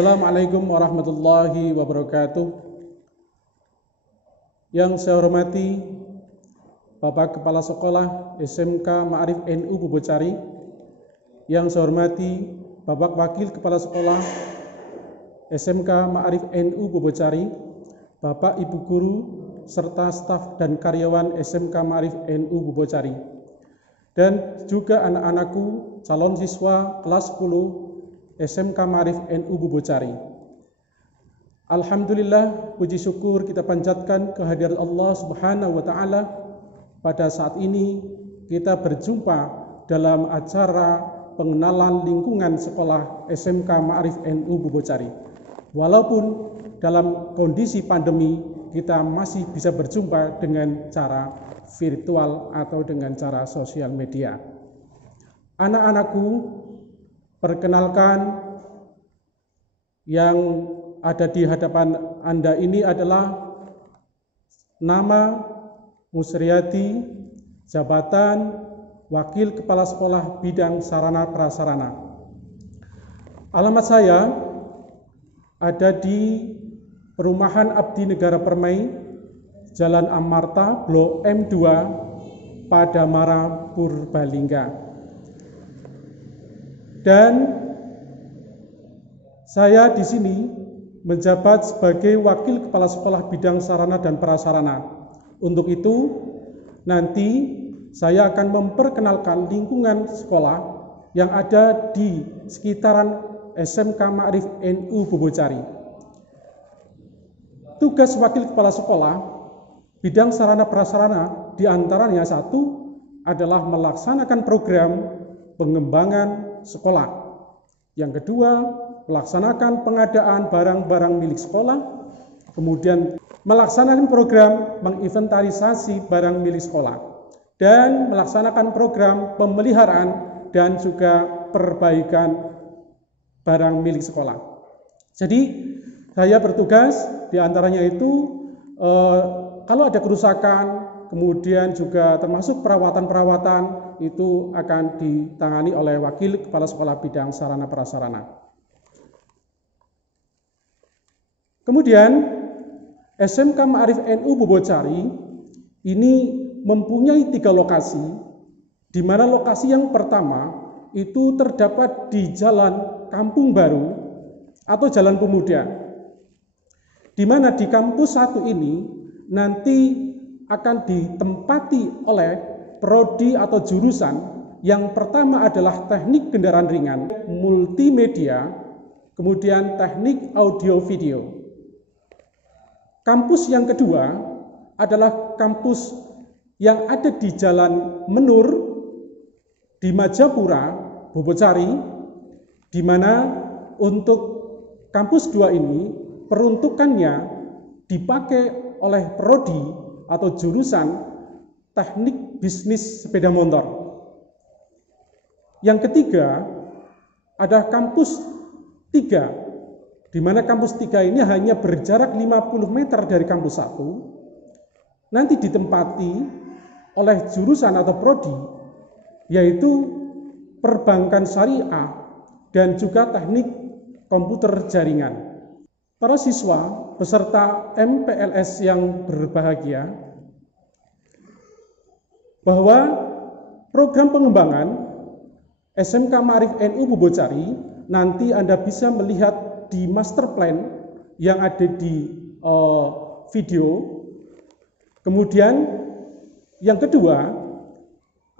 Assalamualaikum warahmatullahi wabarakatuh. Yang saya hormati Bapak Kepala Sekolah SMK Ma'arif NU Bubocari. Yang saya hormati Bapak Wakil Kepala Sekolah SMK Ma'arif NU Bubocari, Bapak Ibu Guru, serta staf dan karyawan SMK Ma'arif NU Bubocari. Dan juga anak-anakku calon siswa kelas 10 SMK Ma'arif NU Bubocari. Alhamdulillah, puji syukur kita panjatkan kehadirat Allah Subhanahu wa Ta'ala. Pada saat ini kita berjumpa dalam acara pengenalan lingkungan sekolah SMK Ma'arif NU Bubocari. Walaupun dalam kondisi pandemi, kita masih bisa berjumpa dengan cara virtual atau dengan cara sosial media. Anak-anakku, perkenalkan, yang ada di hadapan Anda ini adalah nama Musriati, jabatan Wakil Kepala Sekolah Bidang Sarana Prasarana. Alamat saya ada di Perumahan Abdi Negara Permai, Jalan Amarta, Blok M2, Padamara, Purbalingga. Dan saya di sini menjabat sebagai Wakil Kepala Sekolah Bidang Sarana dan Prasarana. Untuk itu, nanti saya akan memperkenalkan lingkungan sekolah yang ada di sekitaran SMK Ma'arif NU Bubocari. Tugas Wakil Kepala Sekolah Bidang Sarana Prasarana diantaranya satu adalah melaksanakan program pengembangan sekolah. Yang kedua, melaksanakan pengadaan barang-barang milik sekolah. Kemudian melaksanakan program menginventarisasi barang milik sekolah. Dan melaksanakan program pemeliharaan dan juga perbaikan barang milik sekolah. Jadi saya bertugas diantaranya itu kalau ada kerusakan, kemudian juga termasuk perawatan-perawatan, itu akan ditangani oleh Wakil Kepala Sekolah Bidang Sarana Prasarana. Kemudian SMK Ma'arif NU Bubocari ini mempunyai 3 lokasi, di mana lokasi yang pertama itu terdapat di Jalan Kampung Baru atau Jalan Pemuda, di mana di kampus 1 ini nanti akan ditempati oleh prodi atau jurusan. Yang pertama adalah teknik kendaraan ringan, multimedia, kemudian teknik audio video. Kampus yang kedua adalah kampus yang ada di Jalan Menur di Majapura, Bubocari, di mana untuk kampus 2 ini peruntukannya dipakai oleh prodi atau jurusan teknik bisnis sepeda motor. Yang ketiga ada kampus 3, di mana kampus 3 ini hanya berjarak 50 meter dari kampus 1, nanti ditempati oleh jurusan atau prodi, yaitu perbankan syariah dan juga teknik komputer jaringan. Para siswa beserta MPLS yang berbahagia, bahwa program pengembangan SMK Ma'arif NU Bubocari nanti Anda bisa melihat di master plan yang ada di video. Kemudian yang kedua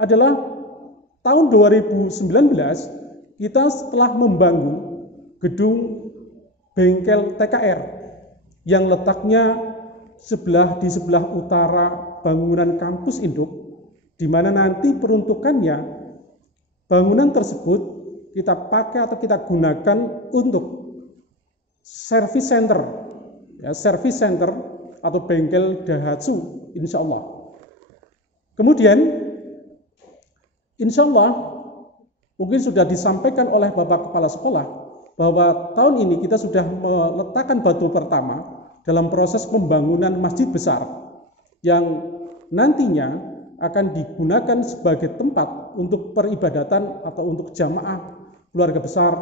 adalah tahun 2019 kita setelah membangun gedung bengkel TKR yang letaknya di sebelah utara bangunan kampus induk, di mana nanti peruntukannya bangunan tersebut kita pakai atau kita gunakan untuk service center, ya, service center atau bengkel Daihatsu, insya Allah. Kemudian, insya Allah mungkin sudah disampaikan oleh Bapak Kepala Sekolah bahwa tahun ini kita sudah meletakkan batu pertama dalam proses pembangunan masjid besar yang nantinya akan digunakan sebagai tempat untuk peribadatan atau untuk jamaah keluarga besar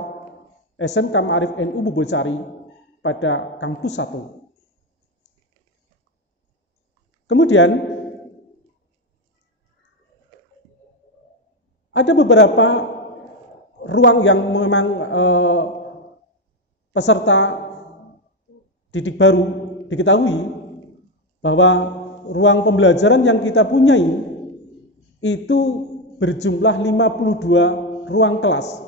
SMK Ma'arif NU Bobocari pada kampus 1. Kemudian ada beberapa ruang yang memang peserta didik baru diketahui bahwa ruang pembelajaran yang kita punyai itu berjumlah 52 ruang kelas,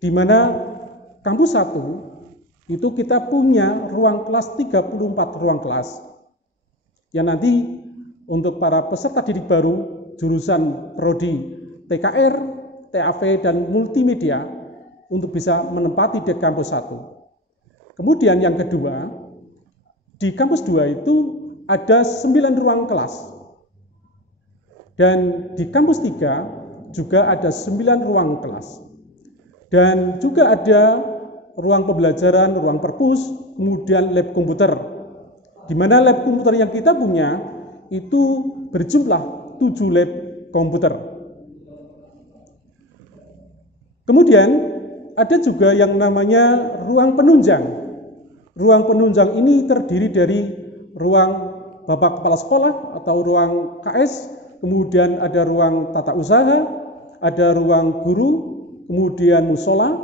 di mana kampus 1 itu kita punya ruang kelas 34 ruang kelas, yang nanti untuk para peserta didik baru jurusan prodi TKR, TAV, dan multimedia untuk bisa menempati di kampus 1. Kemudian yang kedua, di kampus 2 itu ada 9 ruang kelas. Dan di kampus 3 juga ada 9 ruang kelas. Dan juga ada ruang pembelajaran, ruang perpus, kemudian lab komputer. Di mana lab komputer yang kita punya itu berjumlah 7 lab komputer. Kemudian ada juga yang namanya ruang penunjang. Ruang penunjang ini terdiri dari ruang Bapak Kepala Sekolah atau ruang KS, kemudian ada ruang tata usaha, ada ruang guru, kemudian musola.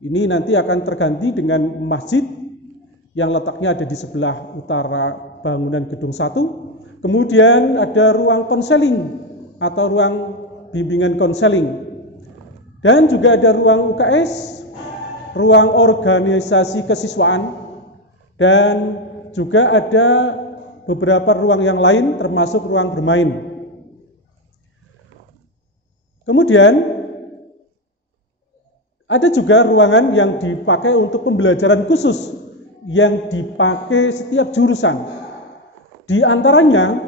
Ini nanti akan terganti dengan masjid yang letaknya ada di sebelah utara bangunan gedung 1. Kemudian ada ruang konseling atau ruang bimbingan konseling. Dan juga ada ruang UKS, ruang organisasi kesiswaan, dan juga ada beberapa ruang yang lain termasuk ruang bermain. Kemudian ada juga ruangan yang dipakai untuk pembelajaran khusus yang dipakai setiap jurusan. Di antaranya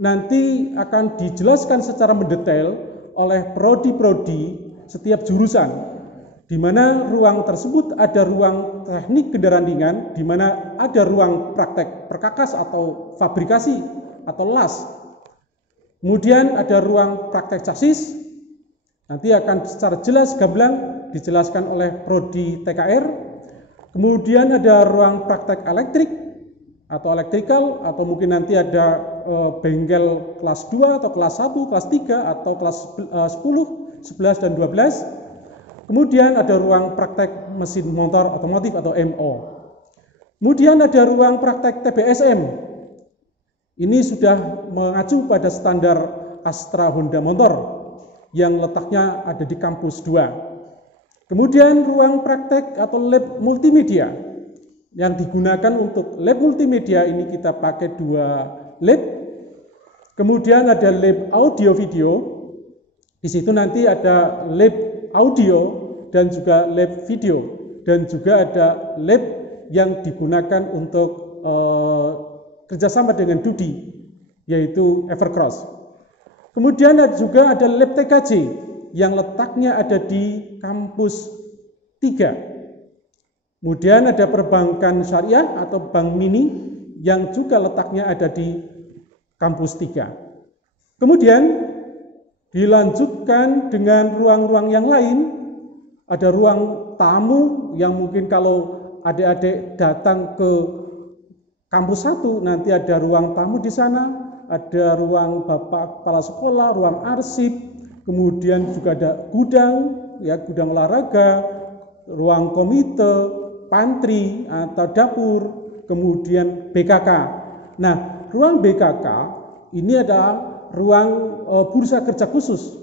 nanti akan dijelaskan secara mendetail oleh prodi-prodi setiap jurusan, di mana ruang tersebut ada ruang teknik kendaraan ringan, di mana ada ruang praktek perkakas atau fabrikasi atau las. Kemudian ada ruang praktek chassis, nanti akan secara jelas gamblang dijelaskan oleh prodi TKR. Kemudian ada ruang praktek elektrik atau elektrikal, atau mungkin nanti ada bengkel kelas 2 atau kelas 1, kelas 3 atau kelas 10, 11, dan 12. Kemudian ada ruang praktek mesin motor otomotif atau MO. Kemudian ada ruang praktek TBSM. Ini sudah mengacu pada standar Astra Honda Motor yang letaknya ada di kampus 2. Kemudian ruang praktek atau lab multimedia yang digunakan untuk lab multimedia ini kita pakai 2 lab. Kemudian ada lab audio video. Di situ nanti ada lab audio dan juga lab video, dan juga ada lab yang digunakan untuk kerjasama dengan Dudi, yaitu Evercross. Kemudian juga ada lab TKJ yang letaknya ada di kampus 3. Kemudian ada perbankan syariah atau bank mini yang juga letaknya ada di kampus 3. Kemudian dilanjutkan dengan ruang-ruang yang lain. Ada ruang tamu yang mungkin kalau adik-adik datang ke kampus 1 nanti ada ruang tamu di sana, ada ruang Bapak Kepala Sekolah, ruang arsip, kemudian juga ada gudang, ya gudang olahraga, ruang komite, pantry atau dapur, kemudian BKK. Nah, ruang BKK ini adalah ruang bursa kerja khusus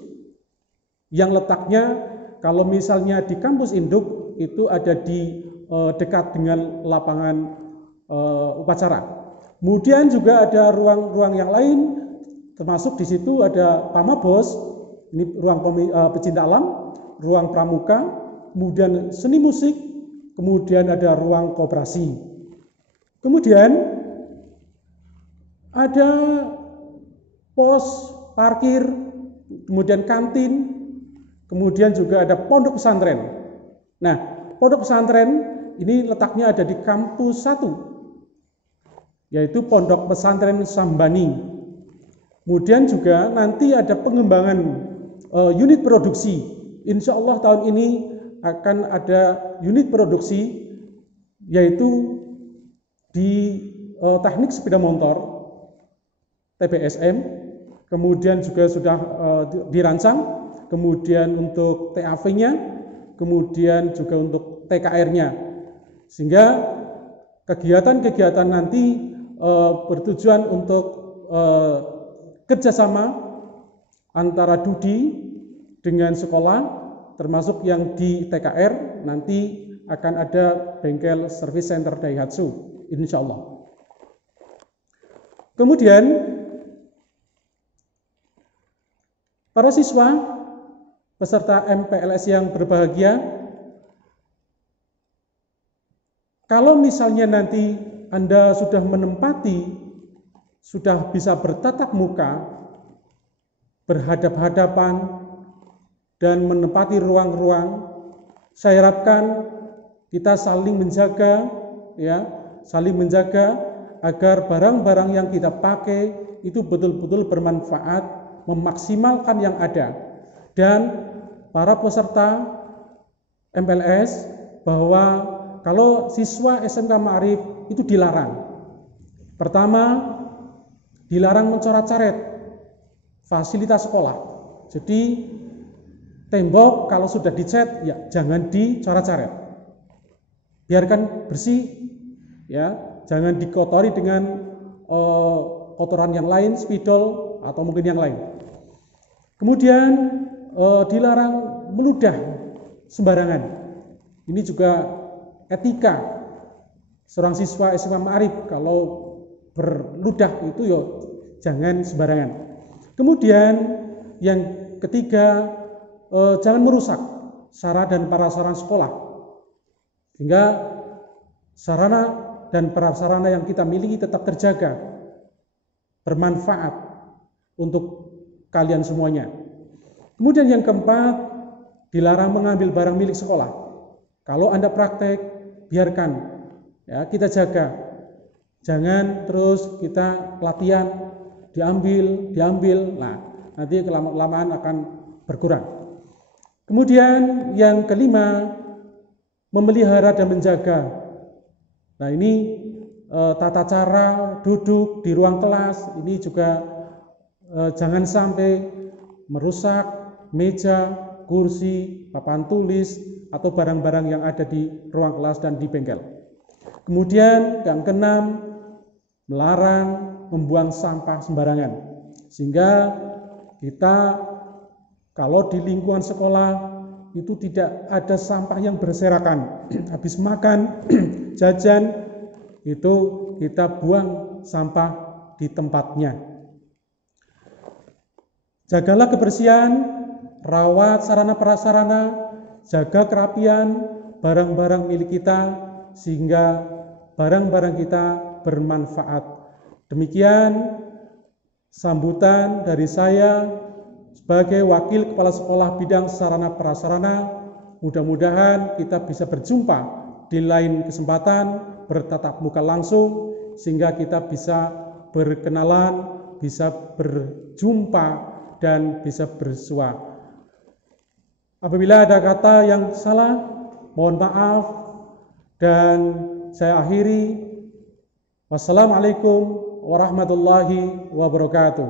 yang letaknya kalau misalnya di kampus induk itu ada di dekat dengan lapangan upacara. Kemudian juga ada ruang-ruang yang lain, termasuk di situ ada Pamabos, ini ruang pecinta alam, ruang pramuka, kemudian seni musik, kemudian ada ruang koperasi. Kemudian ada pos parkir, kemudian kantin, kemudian juga ada pondok pesantren. Nah, pondok pesantren ini letaknya ada di kampus 1, yaitu Pondok Pesantren Sambani. Kemudian juga nanti ada pengembangan unit produksi. Insya Allah tahun ini akan ada unit produksi, yaitu di teknik sepeda motor TBSM, kemudian juga sudah dirancang, kemudian untuk TAV-nya, kemudian juga untuk TKR-nya, sehingga kegiatan-kegiatan nanti bertujuan untuk kerjasama antara Dudi dengan sekolah, termasuk yang di TKR nanti akan ada bengkel service center Daihatsu, insya Allah. Kemudian para siswa peserta MPLS yang berbahagia, kalau misalnya nanti Anda sudah menempati, sudah bisa bertatap muka, berhadap-hadapan, dan menempati ruang-ruang, saya harapkan kita saling menjaga, ya, saling menjaga agar barang-barang yang kita pakai itu betul-betul bermanfaat, memaksimalkan yang ada. Dan para peserta MPLS bahwa kalau siswa SMK Ma'arif itu dilarang. Pertama, dilarang mencoret-coret fasilitas sekolah. Jadi tembok kalau sudah dicat ya jangan dicoret-coret. Biarkan bersih, ya, jangan dikotori dengan kotoran yang lain, spidol atau mungkin yang lain. Kemudian dilarang meludah sembarangan. Ini juga etika seorang siswa SMA Ma'arif, kalau berludah itu ya jangan sembarangan. Kemudian yang ketiga, jangan merusak sarana dan prasarana sekolah, sehingga sarana dan prasarana yang kita miliki tetap terjaga, bermanfaat untuk kalian semuanya. Kemudian yang keempat, dilarang mengambil barang milik sekolah. Kalau Anda praktek, biarkan, ya, kita jaga. Jangan terus kita latihan, diambil, nah nanti kelamaan akan berkurang. Kemudian yang kelima, memelihara dan menjaga. Nah ini tata cara duduk di ruang kelas, ini juga jangan sampai merusak meja, kursi, papan tulis, atau barang-barang yang ada di ruang kelas dan di bengkel. Kemudian yang keenam, melarang membuang sampah sembarangan. Sehingga kita kalau di lingkungan sekolah itu tidak ada sampah yang berserakan. Habis makan, jajan, itu kita buang sampah di tempatnya. Jagalah kebersihan, rawat sarana prasarana, jaga kerapian barang-barang milik kita, sehingga barang-barang kita bermanfaat. Demikian sambutan dari saya sebagai Wakil Kepala Sekolah Bidang Sarana Prasarana. Mudah-mudahan kita bisa berjumpa di lain kesempatan, bertatap muka langsung, sehingga kita bisa berkenalan, bisa berjumpa, dan bisa bersua. Apabila ada kata yang salah, mohon maaf, dan saya akhiri. Wassalamualaikum warahmatullahi wabarakatuh.